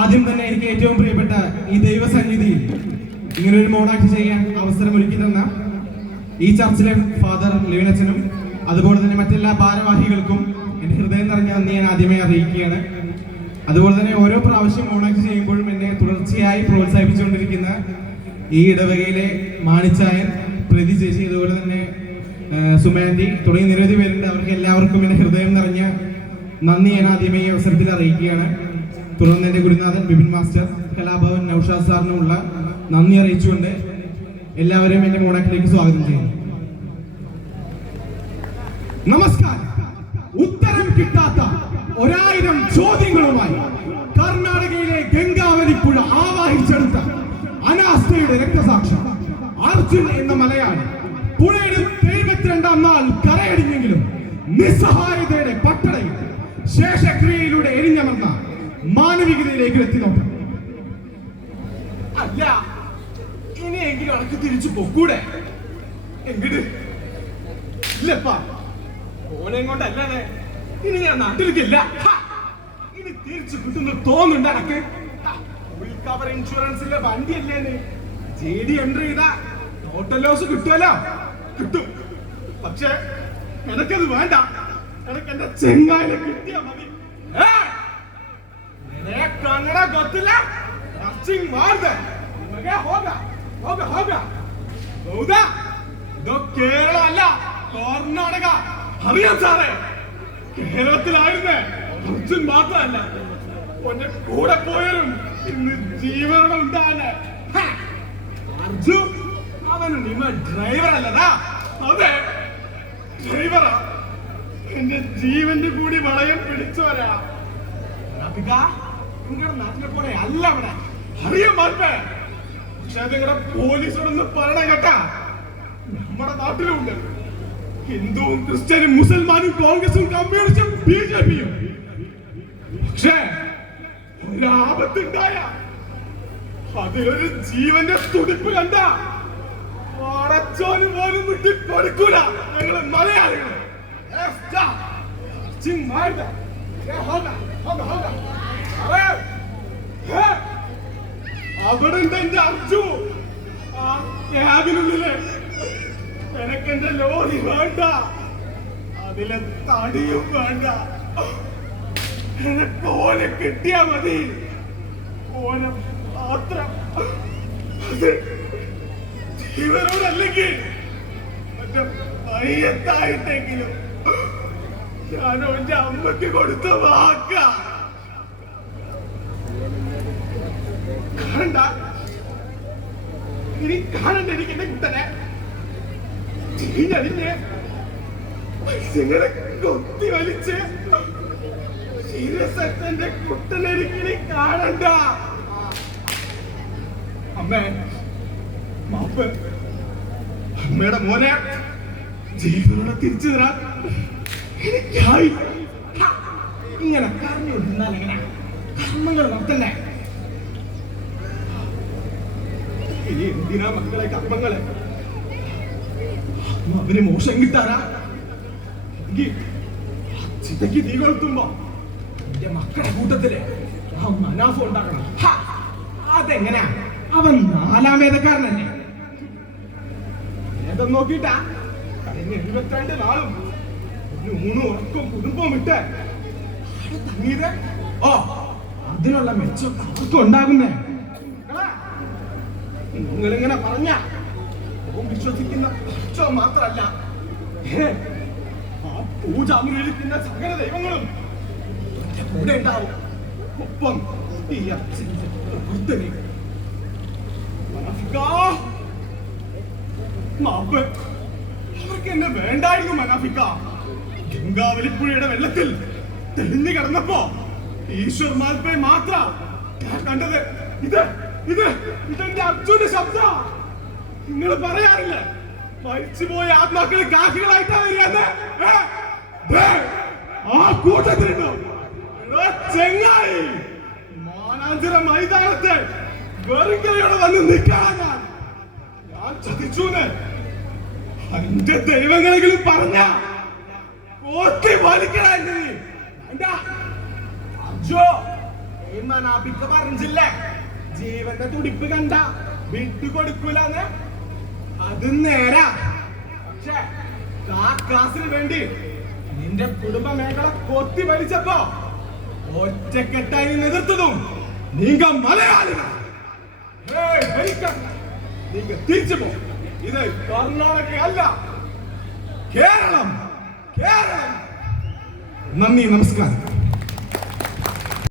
ആദ്യം തന്നെ എനിക്ക് ഏറ്റവും പ്രിയപ്പെട്ട ഈ ദൈവസന്നിധിയിൽ ഇങ്ങനൊരു മോണാക്ട് ചെയ്യാൻ അവസരം ഒരുക്കി തന്ന ഈ ചർച്ചിലെ ഫാദർ ലിവിനച്ചനും അതുപോലെ തന്നെ മറ്റെല്ലാ ഭാരവാഹികൾക്കും എൻ്റെ ഹൃദയം നിറഞ്ഞ നന്ദി ഞാൻ ആദ്യമേ അറിയിക്കുകയാണ്. അതുപോലെ തന്നെ ഓരോ പ്രാവശ്യം മോണാക്ട് ചെയ്യുമ്പോഴും എന്നെ തുടർച്ചയായി പ്രോത്സാഹിപ്പിച്ചുകൊണ്ടിരിക്കുന്ന ഈ ഇടവകയിലെ മാണിച്ചായൻ, പ്രതി ചേച്ചി, അതുപോലെ തന്നെ സുമാൻഡി തുടങ്ങി നിരവധി പേരുണ്ട്. അവർക്ക് എല്ലാവർക്കും എൻ്റെ ഹൃദയം നിറഞ്ഞ നന്ദി ഞാൻ ആദ്യമേ ഈ അവസരത്തിൽ അറിയിക്കുകയാണ്. തുടർന്ന് എൻ്റെ ഗുരുനാഥൻ ബിപിൻ മാസ്റ്റർ, കലാഭവൻ നൌഷാദ് സാറിനുമുള്ള നന്ദി അറിയിച്ചുകൊണ്ട് എല്ലാവരെയും എൻ്റെ മോണാക്ടിലേക്ക് സ്വാഗതം ചെയ്യുന്നു. നമസ്കാരം. ഉത്തരം കിട്ടാത്ത 1000 ചോദ്യങ്ങളുമായി കർണാടകയിലെ ഗംഗാവലിപ്പുഴ ആവാഹിച്ചെടുത്ത അനാസ്ഥയുടെ രക്തസാക്ഷി അർജുൻ എന്ന മലയാളി പുഴയുടെ 72ാം നാൾ കരയടിഞ്ഞെങ്കിലും നിസ്സഹായതയുടെ പട്ടടയിൽ ശേഷക്രിയയിലൂടെ എരിഞ്ഞമർന്ന മാനവികതയിലേക്ക് എത്തി നോക്കാം. അല്ല, ഇനിയെങ്കിലും അടക്ക് തിരിച്ചു പൊക്കൂടെ? എങ്കിട്ട് ഇല്ലപ്പാ, ഓനെ കൊണ്ടല്ലാതെ ഇനി ഞാൻ നാട്ടിലേക്കില്ല. ഇനി തിരിച്ചു കിട്ടുന്ന തോന്നുന്നുണ്ട് അടക്ക്. ഫുൾ കവർ ഇൻഷുറൻസിലെ വണ്ടിയല്ലേ, JD എൻട്രി ചെയ്താ ടോട്ടൽ ലോസ് കിട്ടുമല്ലോ. കിട്ടും, പക്ഷെ എനക്കത് വേണ്ട. എനക്ക് എന്റെ ചെങ്ങായിനെ കിട്ടിയാ മതി. കന്നഡ ಗೊತ್ತಿಲ್ಲ? ನರ್ಸಿಂಗ್ ಮಾಡ್ದೆ ನಿಮಗೆ. ಹೋಗ ಹೋಗ ಹೋಗ. ಹೌದಾ? ಇದು ಕೇರಳ ಅಲ್ಲ, കർണാടക. അറിയാം സാറേ, കേരളത്തിലായിരുന്നേ അർജുൻ മാത്രമല്ല, ഒന്നെ കൂടെ പോയവരും ഇന്ന് ജീവനോടെ ഉണ്ടാകാന്. അർജുൻ അവന് നിമ്മ ഡ്രൈവർ അല്ലതാ? അതെ, ഡ്രൈവറാ. എന്റെ ജീവന്റെ കൂടി വളയം പിടിച്ചവരാ. നിങ്ങളുടെ നാട്ടിലെ പോലെ അല്ല അവിടെ. അറിയാൻ പാർപ്പേ, പക്ഷെ നിങ്ങളുടെ പോലീസോടൊന്ന് പറയണം കേട്ടാ. നമ്മുടെ നാട്ടിലുണ്ട് ഹിന്ദുവും ക്രിസ്ത്യനും മുസൽമാനും കോൺഗ്രസും കമ്മ്യൂണിസ്റ്റും BJP-യും. പക്ഷേ ഒരാപത്തുണ്ടായ അതിലൊരു ജീവന്റെ തുടിപ്പ് കണ്ട അടച്ചോന് പോലും വിട്ടി കൊടുക്കൂല ഞങ്ങള് മലയാളികൾ. അവിടെ എന്റെ അർജു ആ ക്യാബിനുള്ളില്. എനക്കെന്റെ ലോറി വേണ്ട, അതിലെ തടിയും വേണ്ട. എനക്ക് ഓനെ കിട്ടിയാ മതി. ഓനെ മാത്രം. അത് ജീവനോടല്ലെങ്കിൽ മറ്റേ മയ്യത്തായിട്ടെങ്കിലും ഞാനോ എന്റെ അമ്മയ്ക്ക് കൊടുത്ത വാക്ക. കാണണ്ട, ഇനി കാണണ്ട. എനിക്ക് എന്റെ കുട്ടനെ ചീഞ്ഞടിഞ്ഞ് പൈസങ്ങളെ കൊത്തി വലിച്ച് ശിരസെന്റെ കുട്ടനെ എനിക്കിനി കാണണ്ട. അമ്മേ, മാപ്പ്. അമ്മയുടെ മോനെ ജീവനോടെ തിരിച്ചു തരാൻ എനിക്കായി. ഇങ്ങനെ കരഞ്ഞുകൊണ്ടിരുന്നാൽ എങ്ങനെ? കർമ്മങ്ങൾ നടത്തണ്ടേ? ഇനി എന്തിനാ മക്കളെ കർമ്മങ്ങള്? അവന് മോശം കിട്ടാറാ? ചിതയ്ക്ക് തീ കൊളുത്തുമ്പോ എന്റെ മക്കളുടെ കൂട്ടത്തില് ആ മനാഫ് ഉണ്ടാക്കണം. അതെങ്ങനെയാ? അവൻ 4ാം വേദക്കാരനല്ലേ? വേദം നോക്കിട്ടാ കഴിഞ്ഞ 72 നാളും ഒരു 3 ഉറക്കവും കുടുംബവും വിട്ട് തങ്ങീത്. ഓ, അതിനുള്ള മെച്ചം അവർക്കും ഉണ്ടാകുന്നേ. നിങ്ങളിങ്ങനെ പറഞ്ഞ വിശ്വസിക്കുന്ന മാത്രല്ല, ആ പൂജാമുറിയിരിക്കുന്ന സകല ദൈവങ്ങളും കൂടെ ഉണ്ടാവും. ഒപ്പം ഈ അച്ഛന്റെ പ്രവർത്തനം. അവർക്ക് എന്നെ വേണ്ടായിരുന്നു മനാഫിക്ക. ഗംഗാവലിപ്പുഴയുടെ വെള്ളത്തിൽ തെളിഞ്ഞു കിടന്നപ്പോ ഈശ്വർമാൽപ്പെ മാത്രം ഞാൻ കണ്ടത്. ഇതെന്റെ അർജുന്റെ ശബ്ദം. നിങ്ങൾ പറയാറില്ല മരിച്ചുപോയ ആത്മാക്കൾ കാക്കികളായിട്ടാ വരികയെന്ന്? ആ കൂട്ടത്തിലുണ്ടോ ചെങ്ങായി? മാനാഞ്ചിറ മൈതാനത്ത് വെറുങ്കയോടെ വന്ന് നിൽക്കാൻ ഞാൻ ചതിച്ചൂന്ന് എന്റെ ദൈവങ്ങളെങ്കിലും പറഞ്ഞ വലിക്കണ. അർജോ ഈ മനാപ്പിക്ക് പറഞ്ഞില്ലേ ജീവന്റെ തുടിപ്പ് കണ്ട വിട്ടുകൊടുക്കൂലെന്ന്. അത് നേരാ. പക്ഷേ ആ ക്ലാസ്സിന് വേണ്ടി നിന്റെ കുടുംബ മേഖല കൊത്തി വലിച്ചപ്പോ ഒറ്റക്കെട്ടായി എതിർത്തതും നീങ്ക മലയാളികൾ. നീങ്ക തിരിച്ചു പോ. ഇത് കർണാടക അല്ല, കേരളം. കേരളം. നന്ദി, നമസ്കാരം.